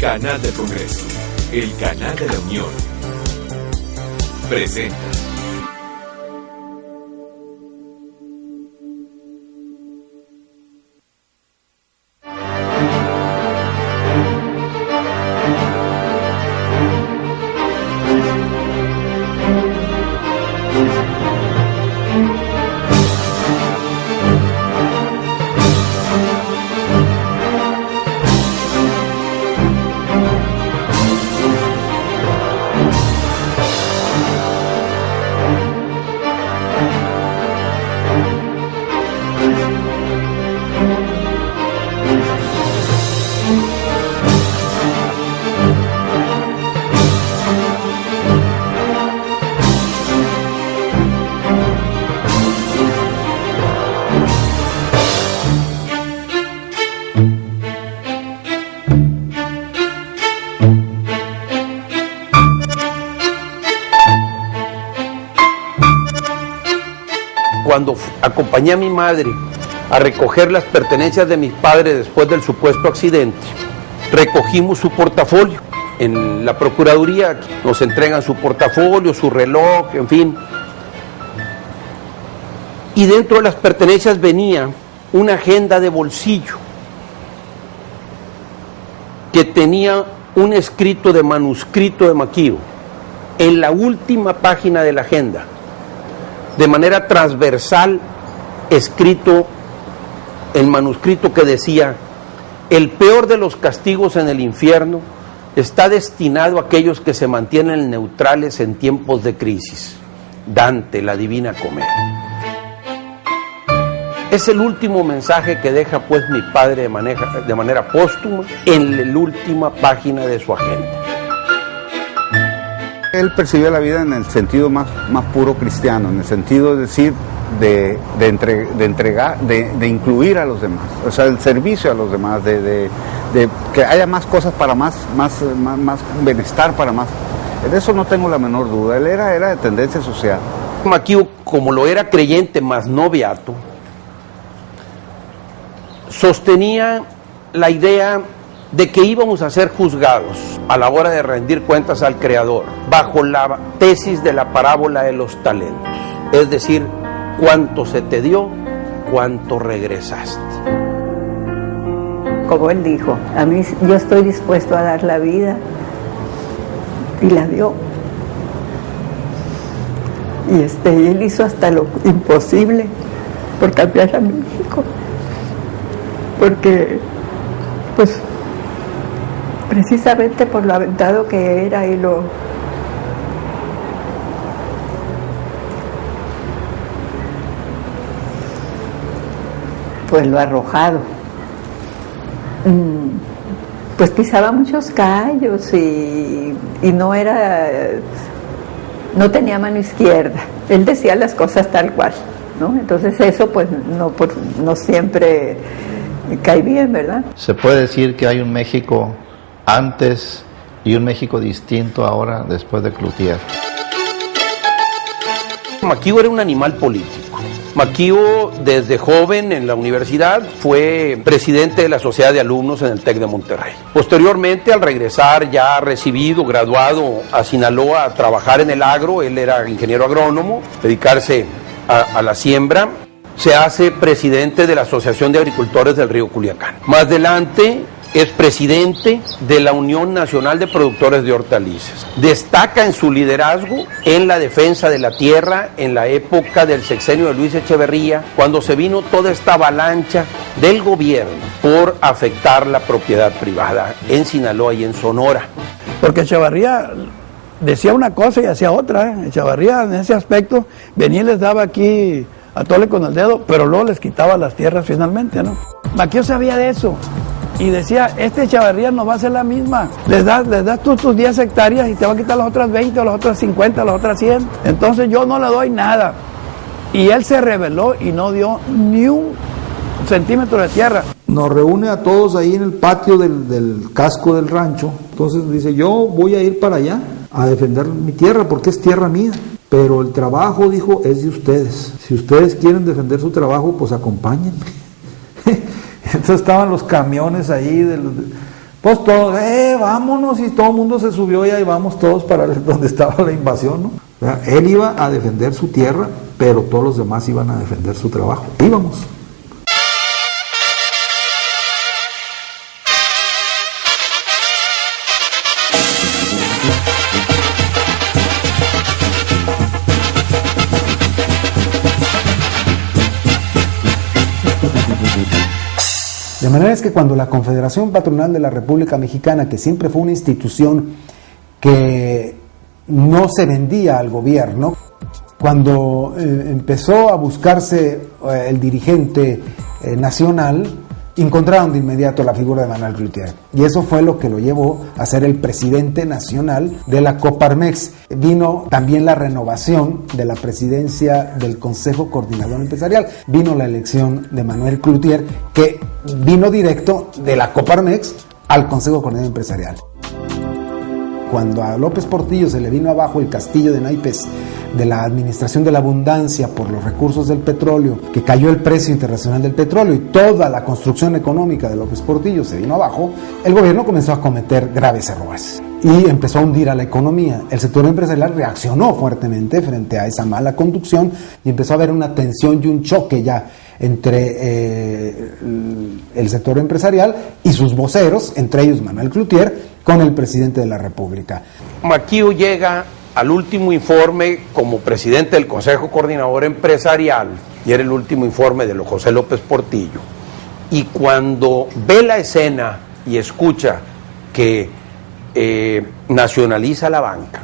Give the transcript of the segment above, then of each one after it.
Canal del Congreso, el canal de la Unión. Presenta. Cuando acompañé a mi madre a recoger las pertenencias de mis padres después del supuesto accidente, recogimos su portafolio. En la Procuraduría nos entregan su portafolio, su reloj, en fin. Y dentro de las pertenencias venía una agenda de bolsillo que tenía un escrito de manuscrito de Maquío en la última página de la agenda, de manera transversal, escrito en manuscrito que decía: el peor de los castigos en el infierno está destinado a aquellos que se mantienen neutrales en tiempos de crisis. Dante, la Divina Comedia. Es el último mensaje que deja pues mi padre de manera póstuma en la última página de su agenda. Él percibió la vida en el sentido más puro cristiano, en el sentido, es decir, de entregar, de incluir a los demás, o sea, el servicio a los demás, de que haya más cosas para más bienestar, para más. De eso no tengo la menor duda. Él era de tendencia social. Maquío, como lo era creyente más no beato, sostenía la idea de que íbamos a ser juzgados a la hora de rendir cuentas al Creador bajo la tesis de la parábola de los talentos, es decir, cuánto se te dio, cuánto regresaste. Como él dijo, a mí yo estoy dispuesto a dar la vida, y la dio. Y él hizo hasta lo imposible por cambiar a México, porque pues precisamente por lo aventado que era y lo arrojado, pues pisaba muchos callos y no tenía mano izquierda. Él decía las cosas tal cual, ¿no? Entonces eso pues no siempre cae bien, ¿verdad? Se puede decir que hay un México antes y un México distinto ahora después de Cloutier. Maquío era un animal político. Maquío, desde joven en la universidad, fue presidente de la Sociedad de Alumnos en el TEC de Monterrey. Posteriormente, al regresar ya recibido, graduado a Sinaloa a trabajar en el agro, él era ingeniero agrónomo, dedicarse a la siembra, se hace presidente de la Asociación de Agricultores del Río Culiacán. Más adelante es presidente de la Unión Nacional de Productores de Hortalizas. Destaca en su liderazgo en la defensa de la tierra en la época del sexenio de Luis Echeverría, cuando se vino toda esta avalancha del gobierno por afectar la propiedad privada en Sinaloa y en Sonora. Porque Echeverría decía una cosa y hacía otra, ¿eh? Echeverría en ese aspecto venía y les daba aquí a tole con el dedo, pero luego les quitaba las tierras finalmente, ¿no? Maquío sabía de eso y decía, Echeverría no va a ser la misma, les das tú tus 10 hectáreas y te va a quitar las otras 20 o las otras 50 o las otras 100, entonces yo no le doy nada. Y él se rebeló y no dio ni un centímetro de tierra. Nos reúne a todos ahí en el patio del casco del rancho. Entonces dice, yo voy a ir para allá a defender mi tierra porque es tierra mía. Pero el trabajo, dijo, es de ustedes. Si ustedes quieren defender su trabajo, pues acompáñenme. Entonces estaban los camiones ahí Pues todos, vámonos, y todo el mundo se subió y ahí vamos todos para donde estaba la invasión, ¿no? O sea, él iba a defender su tierra, pero todos los demás iban a defender su trabajo. Íbamos. De manera es que cuando la Confederación Patronal de la República Mexicana, que siempre fue una institución que no se vendía al gobierno, cuando empezó a buscarse el dirigente nacional, encontraron de inmediato la figura de Manuel Cloutier. Y eso fue lo que lo llevó a ser el presidente nacional de la Coparmex. Vino también la renovación de la presidencia del Consejo Coordinador Empresarial. Vino la elección de Manuel Cloutier, que vino directo de la Coparmex al Consejo Coordinador Empresarial. Cuando a López Portillo se le vino abajo el castillo de naipes de la administración de la abundancia por los recursos del petróleo, que cayó el precio internacional del petróleo y toda la construcción económica de López Portillo se vino abajo, el gobierno comenzó a cometer graves errores y empezó a hundir a la economía. El sector empresarial reaccionó fuertemente frente a esa mala conducción y empezó a haber una tensión y un choque ya entre el sector empresarial y sus voceros, entre ellos Manuel Cloutier, con el presidente de la República. Maquio llega al último informe como presidente del Consejo Coordinador Empresarial, y era el último informe de José López Portillo, y cuando ve la escena y escucha que nacionaliza la banca,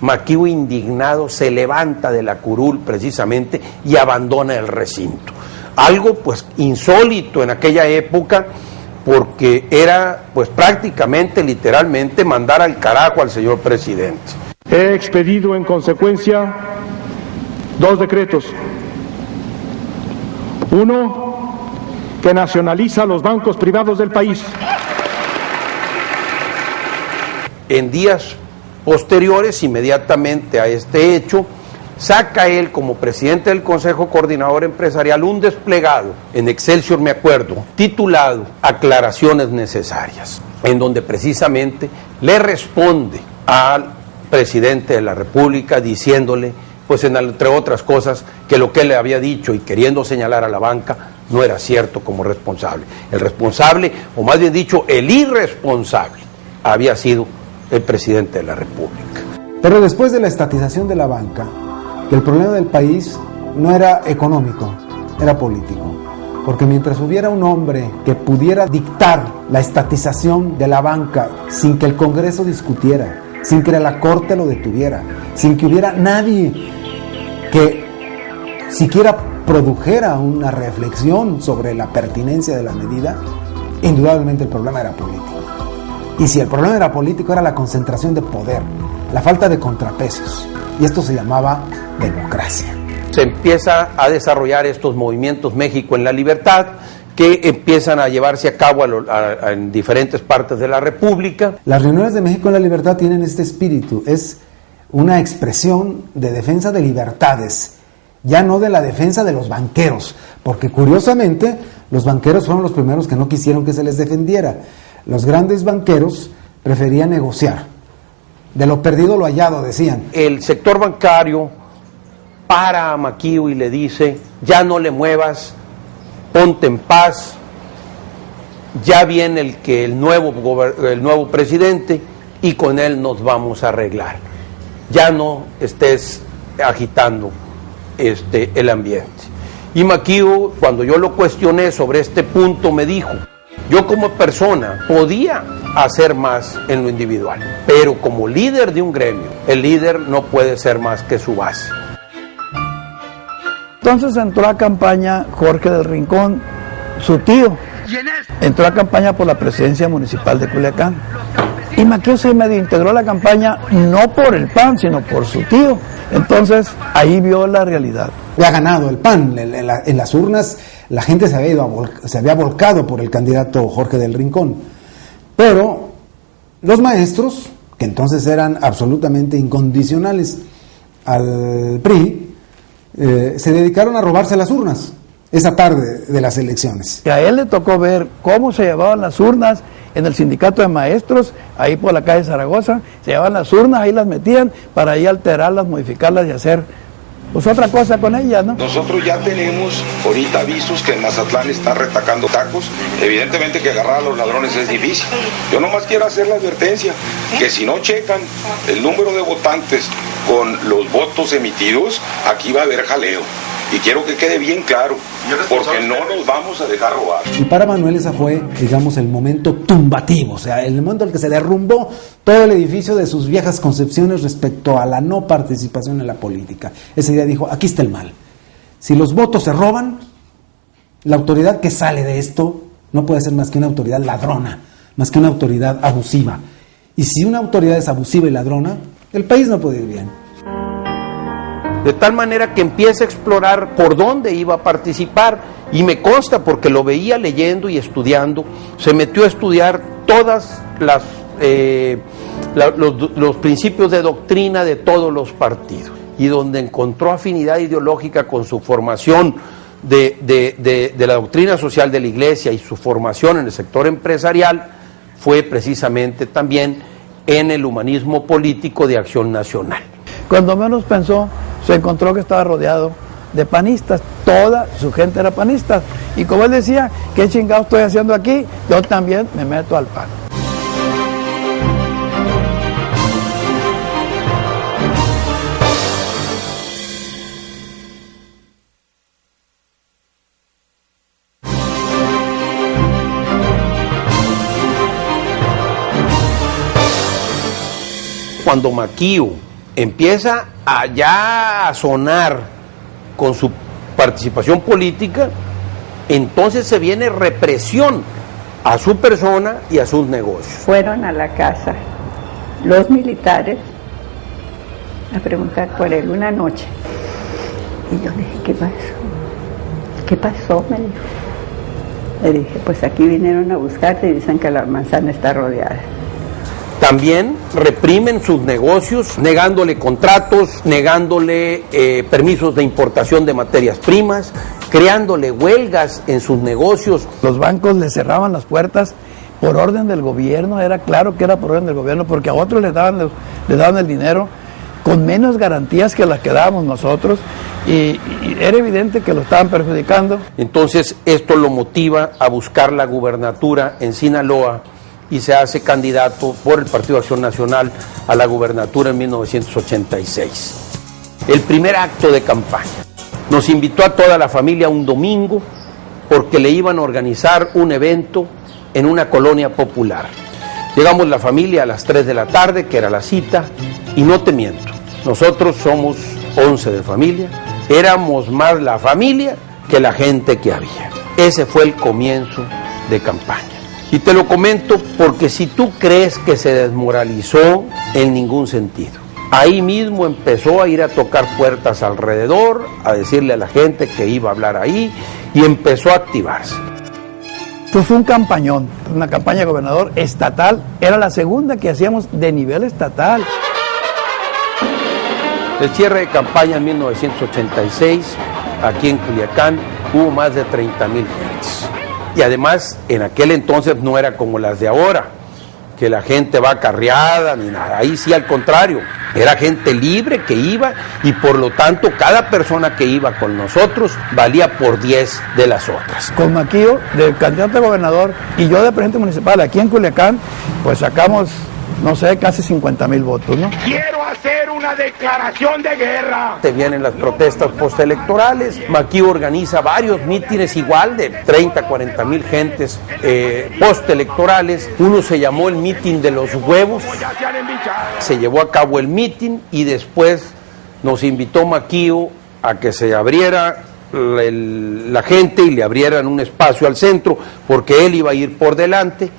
Maquio, indignado, se levanta de la curul precisamente y abandona el recinto. Algo pues insólito en aquella época, porque era pues prácticamente, literalmente, mandar al carajo al señor presidente. He expedido en consecuencia 2 decretos. Uno, que nacionaliza los bancos privados del país. En días posteriores, inmediatamente a este hecho, saca él como presidente del Consejo Coordinador Empresarial un desplegado, en Excelsior me acuerdo, titulado Aclaraciones Necesarias, en donde precisamente le responde al presidente de la República diciéndole, pues entre otras cosas, que lo que él le había dicho y queriendo señalar a la banca no era cierto como responsable. El responsable, o más bien dicho, el irresponsable, había sido el presidente de la República. Pero después de la estatización de la banca, que el problema del país no era económico, era político. Porque mientras hubiera un hombre que pudiera dictar la estatización de la banca sin que el Congreso discutiera, sin que la Corte lo detuviera, sin que hubiera nadie que siquiera produjera una reflexión sobre la pertinencia de la medida, indudablemente el problema era político. Y si el problema era político, era la concentración de poder, la falta de contrapesos. Y esto se llamaba democracia. Se empieza a desarrollar estos movimientos México en la Libertad, que empiezan a llevarse a cabo en diferentes partes de la República. Las reuniones de México en la Libertad tienen este espíritu, es una expresión de defensa de libertades, ya no de la defensa de los banqueros, porque curiosamente los banqueros fueron los primeros que no quisieron que se les defendiera. Los grandes banqueros preferían negociar. De lo perdido lo hallado, decían. El sector bancario para a Maquio y le dice, ya no le muevas, ponte en paz, ya viene el nuevo presidente y con él nos vamos a arreglar. Ya no estés agitando el ambiente. Y Maquio, cuando yo lo cuestioné sobre este punto, me dijo, yo como persona podía hacer más en lo individual, pero como líder de un gremio, el líder no puede ser más que su base. Entonces entró a campaña Jorge del Rincón, su tío. Entró a campaña por la presidencia municipal de Culiacán. Y Maquio se medio integró a la campaña no por el PAN, sino por su tío. Entonces ahí vio la realidad. Había ganado el PAN, en las urnas la gente se había volcado por el candidato Jorge del Rincón. Pero los maestros, que entonces eran absolutamente incondicionales al PRI, se dedicaron a robarse las urnas. esa tarde de las elecciones. Que a él le tocó ver cómo se llevaban las urnas en el sindicato de maestros, ahí por la calle Zaragoza, se llevaban las urnas, ahí las metían para ahí alterarlas, modificarlas y hacer pues otra cosa con ellas, ¿no? Nosotros ya tenemos ahorita avisos que en Mazatlán están retacando tacos. Evidentemente que agarrar a los ladrones es difícil. Yo nomás quiero hacer la advertencia que si no checan el número de votantes con los votos emitidos, aquí va a haber jaleo. Y quiero que quede bien claro, porque no nos vamos a dejar robar. Y para Manuel ese fue, digamos, el momento tumbativo, o sea, el momento en el que se derrumbó todo el edificio de sus viejas concepciones respecto a la no participación en la política. Ese día dijo, aquí está el mal. Si los votos se roban, la autoridad que sale de esto no puede ser más que una autoridad ladrona, más que una autoridad abusiva. Y si una autoridad es abusiva y ladrona, el país no puede ir bien. De tal manera que empieza a explorar por dónde iba a participar, y me consta porque lo veía leyendo y estudiando, se metió a estudiar todas los principios de doctrina de todos los partidos, y donde encontró afinidad ideológica con su formación de la doctrina social de la Iglesia y su formación en el sector empresarial, fue precisamente también en el humanismo político de Acción Nacional. Cuando menos pensó, se encontró que estaba rodeado de panistas, toda su gente era panista. Y como él decía, ¿qué chingado estoy haciendo aquí? Yo también me meto al PAN. Cuando Maquío empieza a sonar con su participación política, entonces se viene represión a su persona y a sus negocios. Fueron a la casa los militares a preguntar por él una noche. Y yo le dije, ¿qué pasó? ¿Qué pasó? Me dijo. Le dije, pues aquí vinieron a buscarte y dicen que la manzana está rodeada. También reprimen sus negocios, negándole contratos, negándole permisos de importación de materias primas, creándole huelgas en sus negocios. Los bancos le cerraban las puertas por orden del gobierno, era claro que era por orden del gobierno, porque a otros les daban el dinero con menos garantías que las que dábamos nosotros, y era evidente que lo estaban perjudicando. Entonces esto lo motiva a buscar la gubernatura en Sinaloa, y se hace candidato por el Partido de Acción Nacional a la gubernatura en 1986. El primer acto de campaña. Nos invitó a toda la familia un domingo porque le iban a organizar un evento en una colonia popular. Llegamos la familia a las 3 de la tarde, que era la cita, y no te miento, nosotros somos 11 de familia, éramos más la familia que la gente que había. Ese fue el comienzo de campaña. Y te lo comento porque si tú crees que se desmoralizó, en ningún sentido. Ahí mismo empezó a ir a tocar puertas alrededor, a decirle a la gente que iba a hablar ahí, y empezó a activarse. Pues fue un campañón, una campaña de gobernador estatal, era la segunda que hacíamos de nivel estatal. El cierre de campaña en 1986, aquí en Culiacán, hubo más de 30,000 gentes. Y además, en aquel entonces no era como las de ahora, que la gente va acarreada ni nada. Ahí sí, al contrario, era gente libre que iba, y por lo tanto cada persona que iba con nosotros valía por 10 de las otras. Con Maquío, de candidato a gobernador, y yo de presidente municipal aquí en Culiacán, pues sacamos, no sé, casi 50,000 votos, ¿no? Quiero hacer una declaración de guerra. Se vienen las protestas postelectorales. Maquío organiza varios mítines igual de 30, 40,000 gentes postelectorales. Uno se llamó el mítin de los huevos. Se llevó a cabo el mítin y después nos invitó Maquío a que se abriera la gente y le abrieran un espacio al centro, porque él iba a ir por delante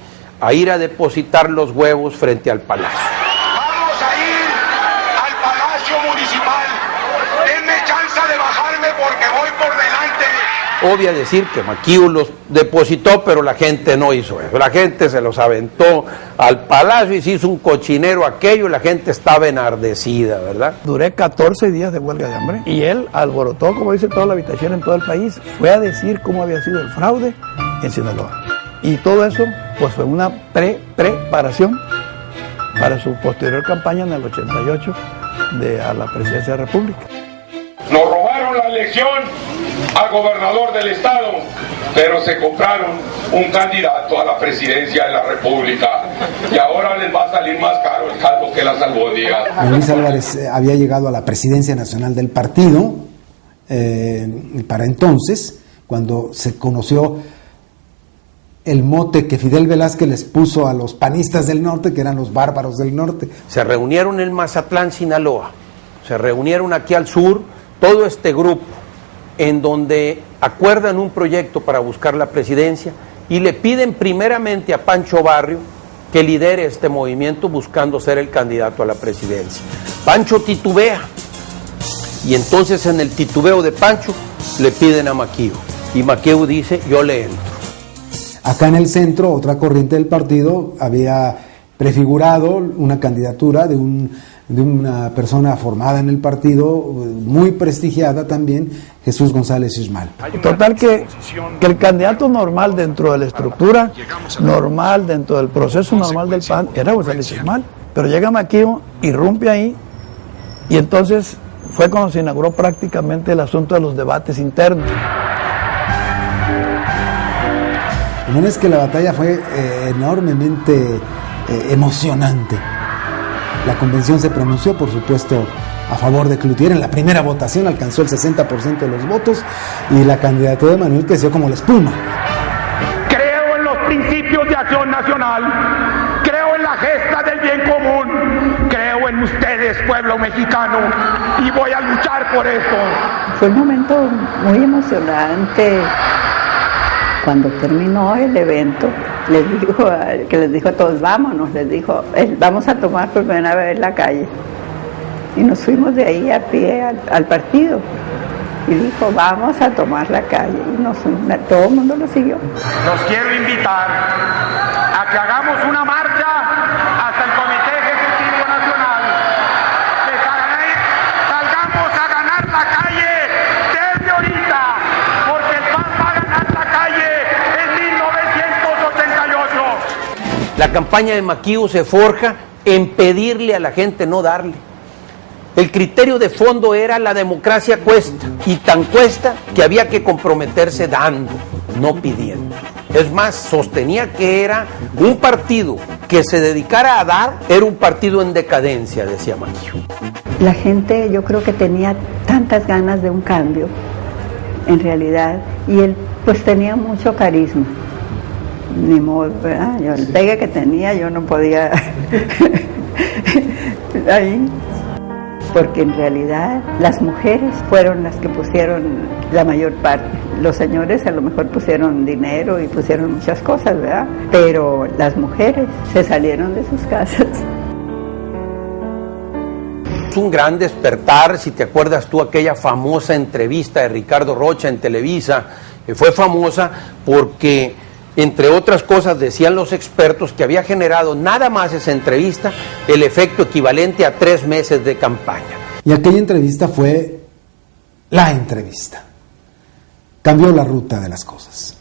a ir a depositar los huevos frente al palacio. Vamos a ir al Palacio Municipal. Denme chance de bajarme porque voy por delante. Obvia decir que Maquío los depositó, pero la gente no hizo eso. La gente se los aventó al palacio y se hizo un cochinero aquello y la gente estaba enardecida, ¿verdad? Duré 14 días de huelga de hambre y él alborotó, como dice, toda la habitación en todo el país. Fue a decir cómo había sido el fraude en Sinaloa. Y todo eso pues fue una preparación para su posterior campaña en el 88 a la presidencia de la República. Nos robaron la elección al gobernador del estado, pero se compraron un candidato a la presidencia de la República y ahora les va a salir más caro el caldo que las albóndigas. Luis Álvarez había llegado a la presidencia nacional del partido para entonces, cuando se conoció el mote que Fidel Velázquez les puso a los panistas del norte, que eran los bárbaros del norte. Se reunieron en Mazatlán, Sinaloa, se reunieron aquí al sur, todo este grupo, en donde acuerdan un proyecto para buscar la presidencia y le piden primeramente a Pancho Barrio que lidere este movimiento buscando ser el candidato a la presidencia. Pancho titubea y entonces en el titubeo de Pancho le piden a Maquío y Maquío dice: yo le entro. Acá en el centro, otra corriente del partido había prefigurado una candidatura de una persona formada en el partido, muy prestigiada también, Jesús González Ismal. Total que el candidato normal dentro de la estructura, normal dentro del proceso normal del PAN, era González Ismal. Pero llega Maquío, irrumpe ahí, y entonces fue cuando se inauguró prácticamente el asunto de los debates internos. Lo bueno es que la batalla fue enormemente emocionante. La convención se pronunció, por supuesto, a favor de Cloutier. En la primera votación alcanzó el 60% de los votos y la candidatura de Manuel creció como la espuma. Creo en los principios de acción nacional, creo en la gesta del bien común, creo en ustedes, pueblo mexicano, y voy a luchar por esto. Fue un momento muy emocionante. Cuando terminó el evento, les dijo a todos: vámonos, les dijo, vamos a tomar por primera vez la calle. Y nos fuimos de ahí a pie al partido. Y dijo: vamos a tomar la calle. Y todo el mundo lo siguió. Los quiero invitar a que hagamos una marcha hasta el Comité Ejecutivo Nacional. Que salgamos a ganar la calle desde ahorita, porque el PAN va a ganar la calle en 1988. La campaña de Maquío se forja en pedirle a la gente no darle. El criterio de fondo era: la democracia cuesta, y tan cuesta que había que comprometerse dando, no pidiendo. Es más, sostenía que era un partido que se dedicara a dar, era un partido en decadencia, decía Maquío. La gente, yo creo que tenía tantas ganas de un cambio, en realidad, y él pues tenía mucho carisma. Ni modo, ¿verdad? Yo, el pegue que tenía, yo no podía ahí. Porque en realidad las mujeres fueron las que pusieron la mayor parte. Los señores a lo mejor pusieron dinero y pusieron muchas cosas, ¿verdad? Pero las mujeres se salieron de sus casas. Es un gran despertar. Si te acuerdas tú aquella famosa entrevista de Ricardo Rocha en Televisa, fue famosa porque, entre otras cosas, decían los expertos que había generado nada más esa entrevista el efecto equivalente a 3 meses de campaña. Y aquella entrevista fue la entrevista. Cambió la ruta de las cosas.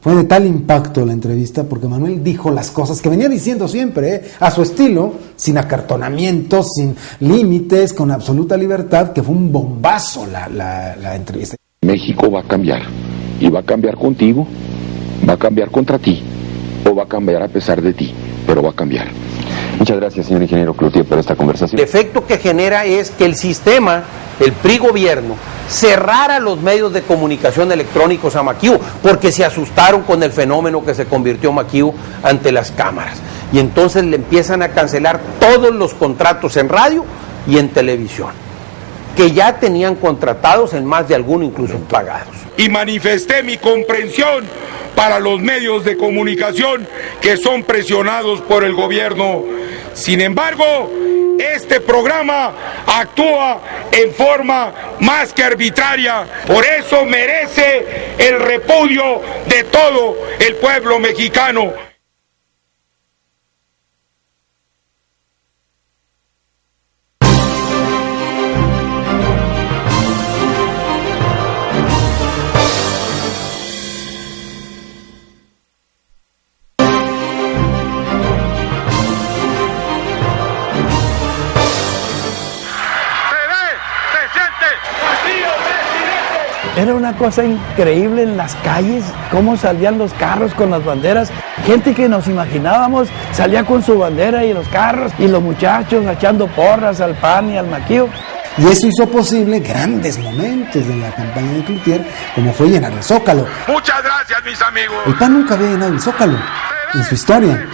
Fue de tal impacto la entrevista porque Manuel dijo las cosas que venía diciendo siempre, a su estilo, sin acartonamientos, sin límites, con absoluta libertad, que fue un bombazo la entrevista. México va a cambiar, y va a cambiar contigo, va a cambiar contra ti, o va a cambiar a pesar de ti, pero va a cambiar. Muchas gracias, señor ingeniero Cloutier, por esta conversación. El efecto que genera es que el sistema, el PRI gobierno, cerrara los medios de comunicación electrónicos a Maquío, porque se asustaron con el fenómeno que se convirtió Maquío ante las cámaras. Y entonces le empiezan a cancelar todos los contratos en radio y en televisión, que ya tenían contratados, en más de alguno incluso pagados. Y manifesté mi comprensión para los medios de comunicación que son presionados por el gobierno. Sin embargo, Este programa actúa en forma más que arbitraria, por eso merece el repudio de todo el pueblo mexicano. Era una cosa increíble en las calles, cómo salían los carros con las banderas. Gente que nos imaginábamos salía con su bandera y los carros, y los muchachos echando porras al PAN y al Maquío. Y eso hizo posible grandes momentos de la campaña de Cloutier, como fue llenar el Zócalo. Muchas gracias, mis amigos. El PAN nunca había llenado el Zócalo en su historia.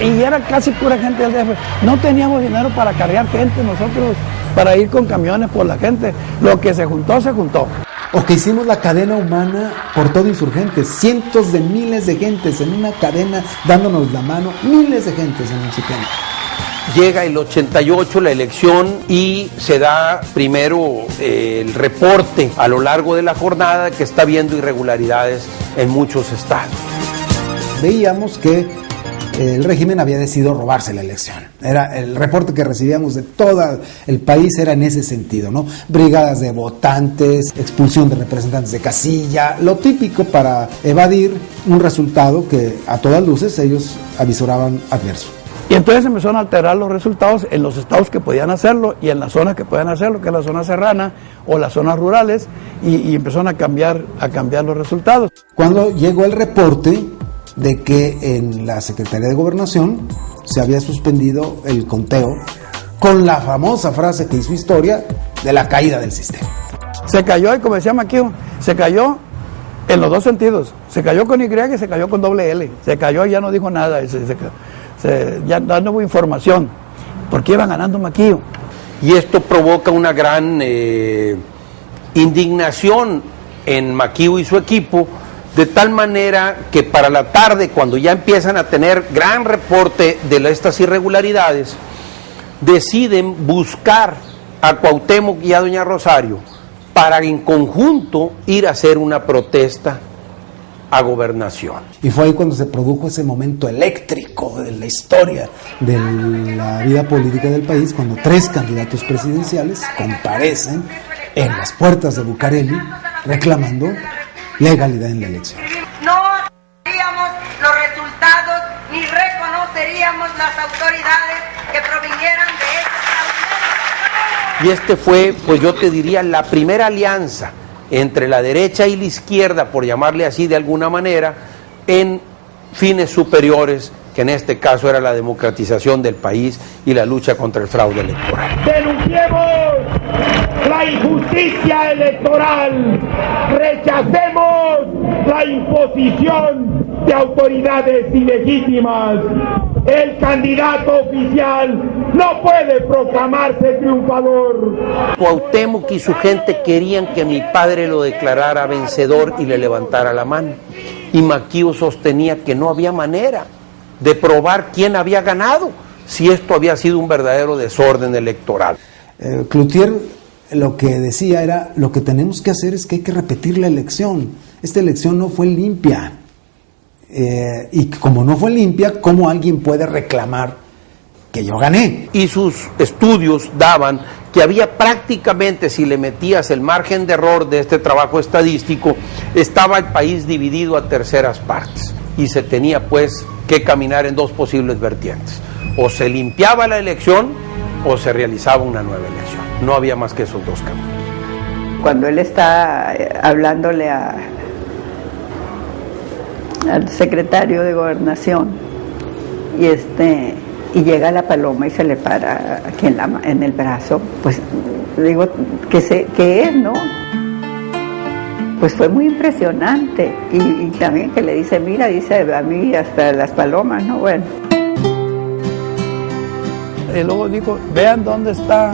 Y era casi pura gente del DF. No teníamos dinero para cargar gente nosotros, para ir con camiones por la gente. Lo que se juntó, se juntó. O que hicimos la cadena humana por todo Insurgentes. Cientos de miles de gentes en una cadena dándonos la mano. Miles de gentes en un ciclón. Llega el 88, la elección, y se da primero el reporte a lo largo de la jornada que está habiendo irregularidades en muchos estados. Veíamos que el régimen había decidido robarse la elección. Era el reporte que recibíamos de todo el país era en ese sentido, ¿no? Brigadas de votantes, expulsión de representantes de casilla, lo típico para evadir un resultado que a todas luces ellos avisoraban adverso. Y entonces empezaron a alterar los resultados en los estados que podían hacerlo y en las zonas que podían hacerlo, que es la zona serrana o las zonas rurales, y empezaron a cambiar los resultados. Cuando llegó el reporte de que en la Secretaría de Gobernación se había suspendido el conteo con la famosa frase que hizo historia de la caída del sistema. Se cayó, y como decía Maquío, se cayó en los dos sentidos. Se cayó con Y y se cayó con doble L. Se cayó y ya no dijo nada. Ya no hubo información. Porque iban ganando Maquío. Y esto provoca una gran indignación en Maquío y su equipo, de tal manera que para la tarde, cuando ya empiezan a tener gran reporte de estas irregularidades, deciden buscar a Cuauhtémoc y a doña Rosario para en conjunto ir a hacer una protesta a Gobernación. Y fue ahí cuando se produjo ese momento eléctrico de la historia de la vida política del país, cuando 3 candidatos presidenciales comparecen en las puertas de Bucareli reclamando legalidad en la elección. No veríamos los resultados ni reconoceríamos las autoridades que provinieran de esta. Y este fue, pues yo te diría, la primera alianza entre la derecha y la izquierda, por llamarle así de alguna manera, en fines superiores, que en este caso era la democratización del país y la lucha contra el fraude electoral. Denunciemos la injusticia electoral, rechacemos la imposición de autoridades ilegítimas. El candidato oficial no puede proclamarse triunfador. Cuauhtémoc y su gente querían que mi padre lo declarara vencedor y le levantara la mano. Y Maquío sostenía que no había manera de probar quién había ganado, si esto había sido un verdadero desorden electoral. Cloutier lo que decía era, lo que tenemos que hacer es que hay que repetir la elección. Esta elección no fue limpia. Y como no fue limpia, ¿cómo alguien puede reclamar que yo gané? Y sus estudios daban que había prácticamente, si le metías el margen de error de este trabajo estadístico, estaba el país dividido a terceras partes. Y se tenía pues que caminar en 2 posibles vertientes. O se limpiaba la elección o se realizaba una nueva elección. No había más que esos 2 caminos. Cuando él está hablándole al secretario de Gobernación y llega la paloma y se le para aquí en el brazo, pues digo, ¿qué es, no? Pues fue muy impresionante. Y también que le dice, mira, dice, a mí hasta las palomas, ¿no? Bueno. Y luego dijo, vean dónde está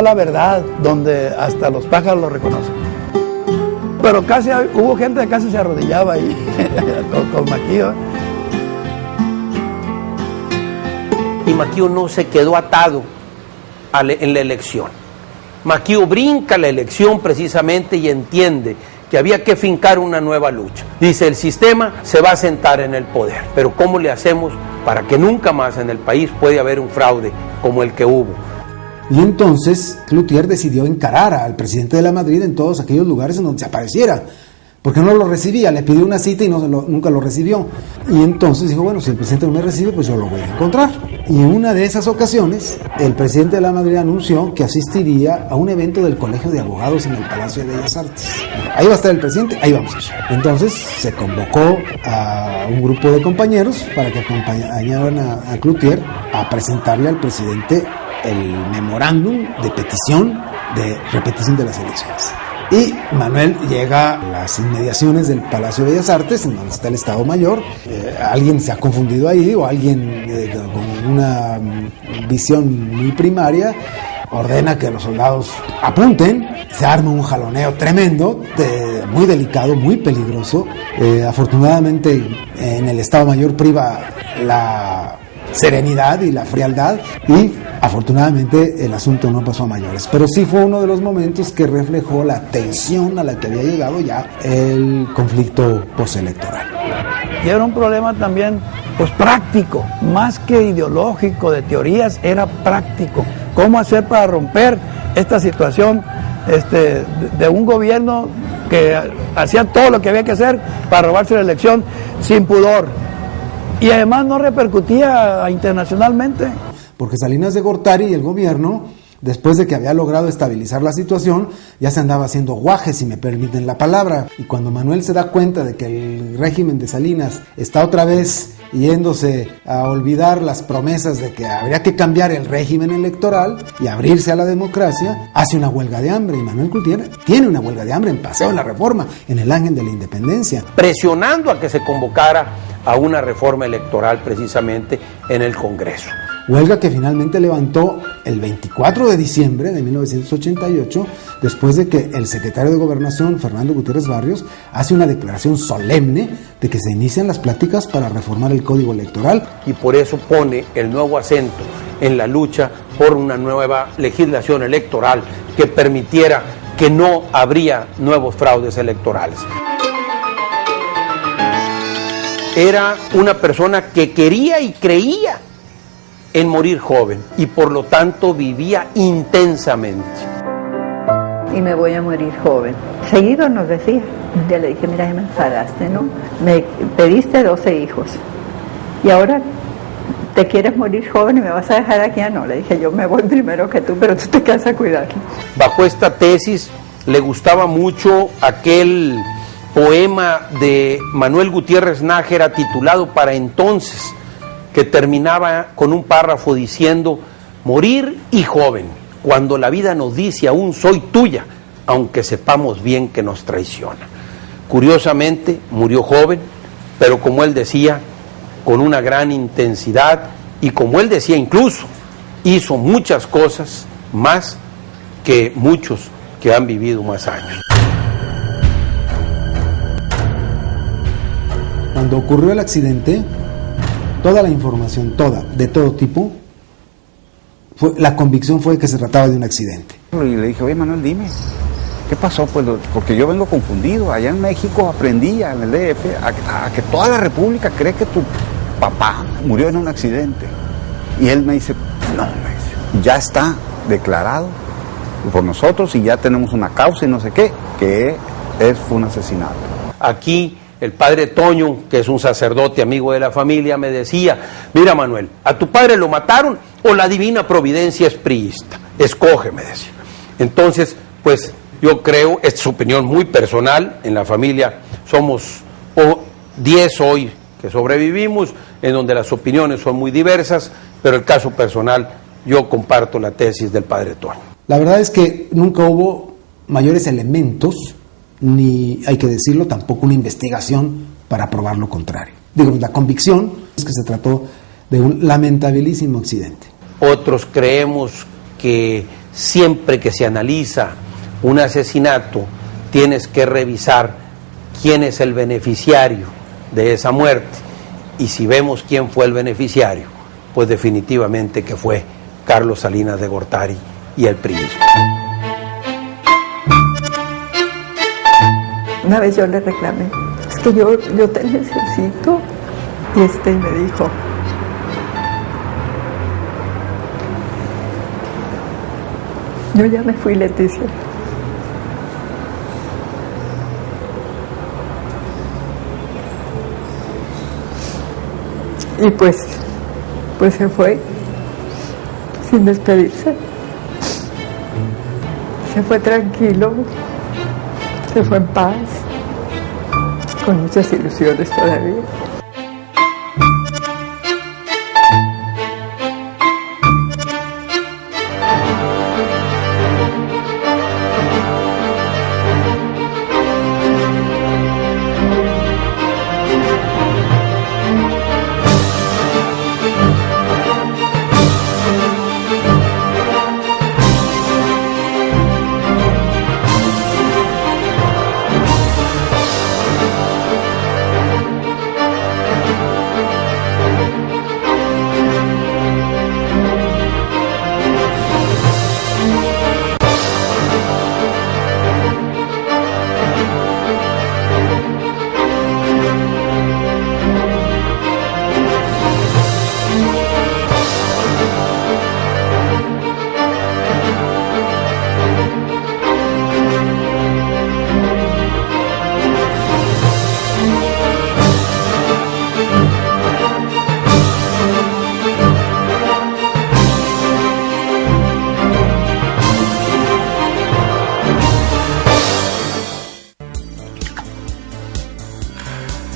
la verdad, donde hasta los pájaros lo reconocen. Pero hubo gente que casi se arrodillaba ahí con Maquío. Y Maquio no se quedó atado en la elección. Maquio brinca la elección precisamente y entiende que había que fincar una nueva lucha. Dice, el sistema se va a sentar en el poder, pero ¿cómo le hacemos para que nunca más en el país pueda haber un fraude como el que hubo? Y entonces Cloutier decidió encarar al presidente de la Madrid en todos aquellos lugares en donde se apareciera, porque no lo recibía, le pidió una cita y nunca lo recibió. Y entonces dijo, bueno, si el presidente no me recibe, pues yo lo voy a encontrar. Y en una de esas ocasiones, el presidente de la Madrid anunció que asistiría a un evento del Colegio de Abogados en el Palacio de Bellas Artes. Ahí va a estar el presidente, ahí vamos a ir. Entonces se convocó a un grupo de compañeros para que acompañaran a Cloutier a presentarle al presidente el memorándum de petición de repetición de las elecciones. Y Manuel llega a las inmediaciones del Palacio de Bellas Artes, en donde está el Estado Mayor. Alguien se ha confundido ahí, o alguien con una visión muy primaria ordena que los soldados apunten. Se arma un jaloneo tremendo, muy delicado, muy peligroso. Afortunadamente en el Estado Mayor priva la serenidad y la frialdad, y afortunadamente el asunto no pasó a mayores, pero sí fue uno de los momentos que reflejó la tensión a la que había llegado ya el conflicto postelectoral. Y era un problema también pues práctico, más que ideológico, de teorías, era práctico. ¿Cómo hacer para romper esta situación de un gobierno que hacía todo lo que había que hacer para robarse la elección sin pudor? Y además no repercutía internacionalmente. Porque Salinas de Gortari y el gobierno, después de que había logrado estabilizar la situación, ya se andaba haciendo guaje, si me permiten la palabra. Y cuando Manuel se da cuenta de que el régimen de Salinas está otra vez yéndose a olvidar las promesas de que habría que cambiar el régimen electoral y abrirse a la democracia, hace una huelga de hambre. Y Manuel Cloutier tiene una huelga de hambre en Paseo de la Reforma, en el Ángel de la Independencia, presionando a que se convocara a una reforma electoral precisamente en el Congreso. Huelga que finalmente levantó el 24 de diciembre de 1988, después de que el secretario de Gobernación, Fernando Gutiérrez Barrios, hace una declaración solemne de que se inician las pláticas para reformar el Código Electoral. Y por eso pone el nuevo acento en la lucha por una nueva legislación electoral que permitiera que no habría nuevos fraudes electorales. Era una persona que quería y creía en morir joven y por lo tanto vivía intensamente. Y me voy a morir joven. Seguido nos decía. Un día le dije, mira, ya me enfadaste, ¿no? Me pediste 12 hijos y ahora te quieres morir joven y me vas a dejar aquí. Ah, no, le dije, yo me voy primero que tú, pero tú te quedas a cuidarlo. Bajo esta tesis le gustaba mucho aquel poema de Manuel Gutiérrez Nájera titulado Para entonces, que terminaba con un párrafo diciendo: morir y joven, cuando la vida nos dice aún soy tuya, aunque sepamos bien que nos traiciona. Curiosamente murió joven, pero como él decía, con una gran intensidad, y como él decía incluso, hizo muchas cosas más que muchos que han vivido más años. Cuando ocurrió el accidente, toda la información, de todo tipo, la convicción fue que se trataba de un accidente. Y le dije, oye Manuel, dime, ¿qué pasó? Pues porque yo vengo confundido. Allá en México aprendí, en el DF, a que toda la República cree que tu papá murió en un accidente. Y él me dice, no, ya está declarado por nosotros y ya tenemos una causa y no sé qué, que fue un asesinato. Aquí el padre Toño, que es un sacerdote amigo de la familia, me decía: mira Manuel, a tu padre lo mataron o la divina providencia es priista, escoge, me decía. Entonces, pues yo creo, esta es su opinión muy personal, en la familia somos 10 hoy que sobrevivimos, en donde las opiniones son muy diversas, pero el caso personal, yo comparto la tesis del padre Toño. La verdad es que nunca hubo mayores elementos, ni, hay que decirlo, tampoco una investigación para probar lo contrario. Digo, la convicción es que se trató de un lamentabilísimo accidente. Otros creemos que siempre que se analiza un asesinato, tienes que revisar quién es el beneficiario de esa muerte, y si vemos quién fue el beneficiario, pues definitivamente que fue Carlos Salinas de Gortari y el priismo. Una vez yo le reclamé, es que yo te necesito, y me dijo, yo ya me fui, Leticia. Y pues se fue sin despedirse. Se fue tranquilo, se fue en paz, con muchas ilusiones todavía.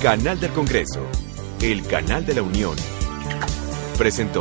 Canal del Congreso, el canal de la Unión, presentó.